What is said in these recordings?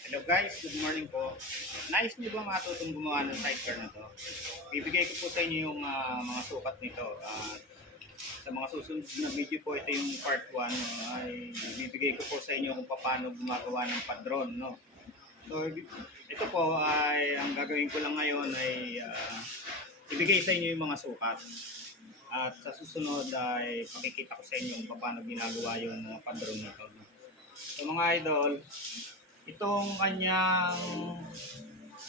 Hello guys, good morning po. Nais niyo ba matutong gumawa ng sidecar na to? Bibigay ko po sa inyo yung ah, mga sukat nito. At sa mga susunod na video po, ito yung part 1. no, ay bibigay ko po sa inyo kung paano gumagawa ng padron. No? So, ito po ay ang gagawin ko lang ngayon ay ah, ibigay sa inyo yung mga sukat. At sa susunod ay pakikita ko sa inyo kung paano ginagawa yung mga padron nito. No? So mga idol, itong kanyang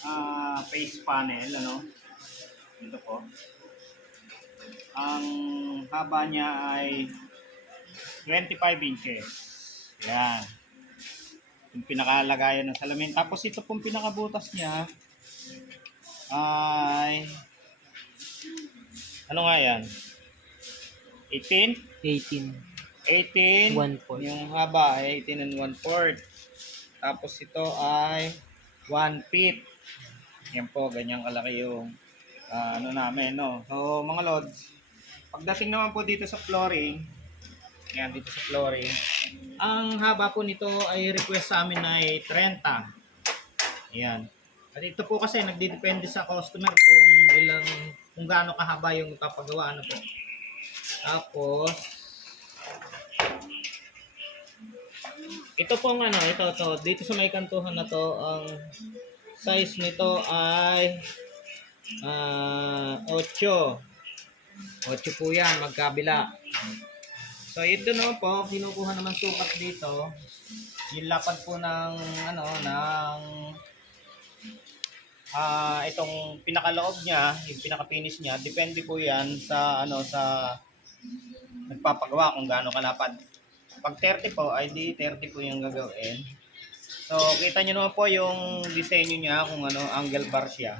ah, face panel, ano, ito po, ang haba niya ay 25 inches. Yan. Yung pinakalagayan ng salamin. Tapos ito pong pinakabutas niya ay ano nga yan? 18? 18. 18. One fourth. Yung haba ay 18 and 1 fourth. Tapos ito ay 1 feet. Yan po, ganyan kalaki yung ah, ano namin, no? So, mga lods, pagdating naman po dito sa flooring, yan, dito sa flooring, ang haba po nito ay request sa amin ay 30. Yan. At ito po kasi nagdidepende sa customer kung ilang kung gaano kahaba yung ipapagawa ano po. Tapos ito pong ano, ito to, dito sa may kantuhan na to, ang size nito ay ah 8. 8 po yan, magkabila. So ito naman po, kinukuha naman sukat dito. Yung lapad po ng ano, ng ah itong pinakaloob niya, yung pinaka-finish niya, depende po yan sa ano sa nagpapagawa kung gaano kalapad. Pag 30 po, di 30 po yung gagawin. So, kita nyo naman po yung disenyo niya kung ano, angle bar siya.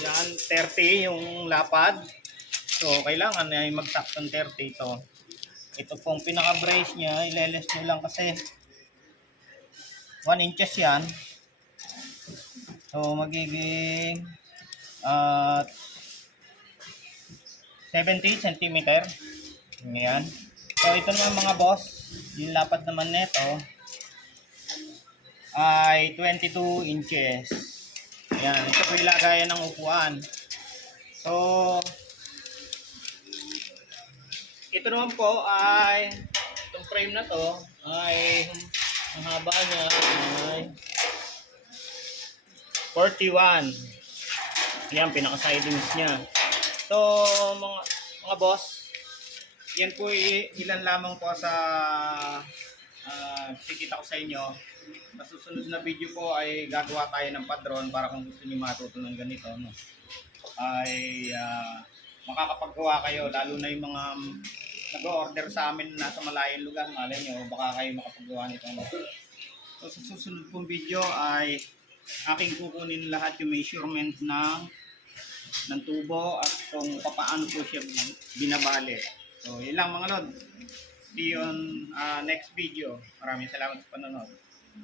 Yan, 30 yung lapad. So, kailangan ay mag-saktong 30 ito. Ito pong pinaka-brace niya, ileles nyo lang kasi 1 inches yan. So, magiging ah 70 centimeter. Ngayon. So, ito naman mga boss, yung lapad naman nito ay 22 inches. Yan, ito po yung lagayan ng upuan. So, ito naman po ay, itong frame na to ay, ang haba niya ay 41. Yan, pinaka-sidings niya. So, mga, mga boss, yan po ilan lamang po sa uh, sikita ko sa inyo. Sa susunod na video po ay gagawa tayo ng padron para kung gusto niyo matuto ng ganito. No? Ay ah, makakapaggawa kayo, lalo na yung mga nag-order sa amin na nasa malayong lugar. Malay nyo, baka kayo makapagawa nito. No? So, sa susunod pong video ay aking kukunin lahat yung measurement ng ng tubo at kung paano po siya binabali. So, yun lang mga lod. See you on ah, next video. Maraming salamat sa panonood.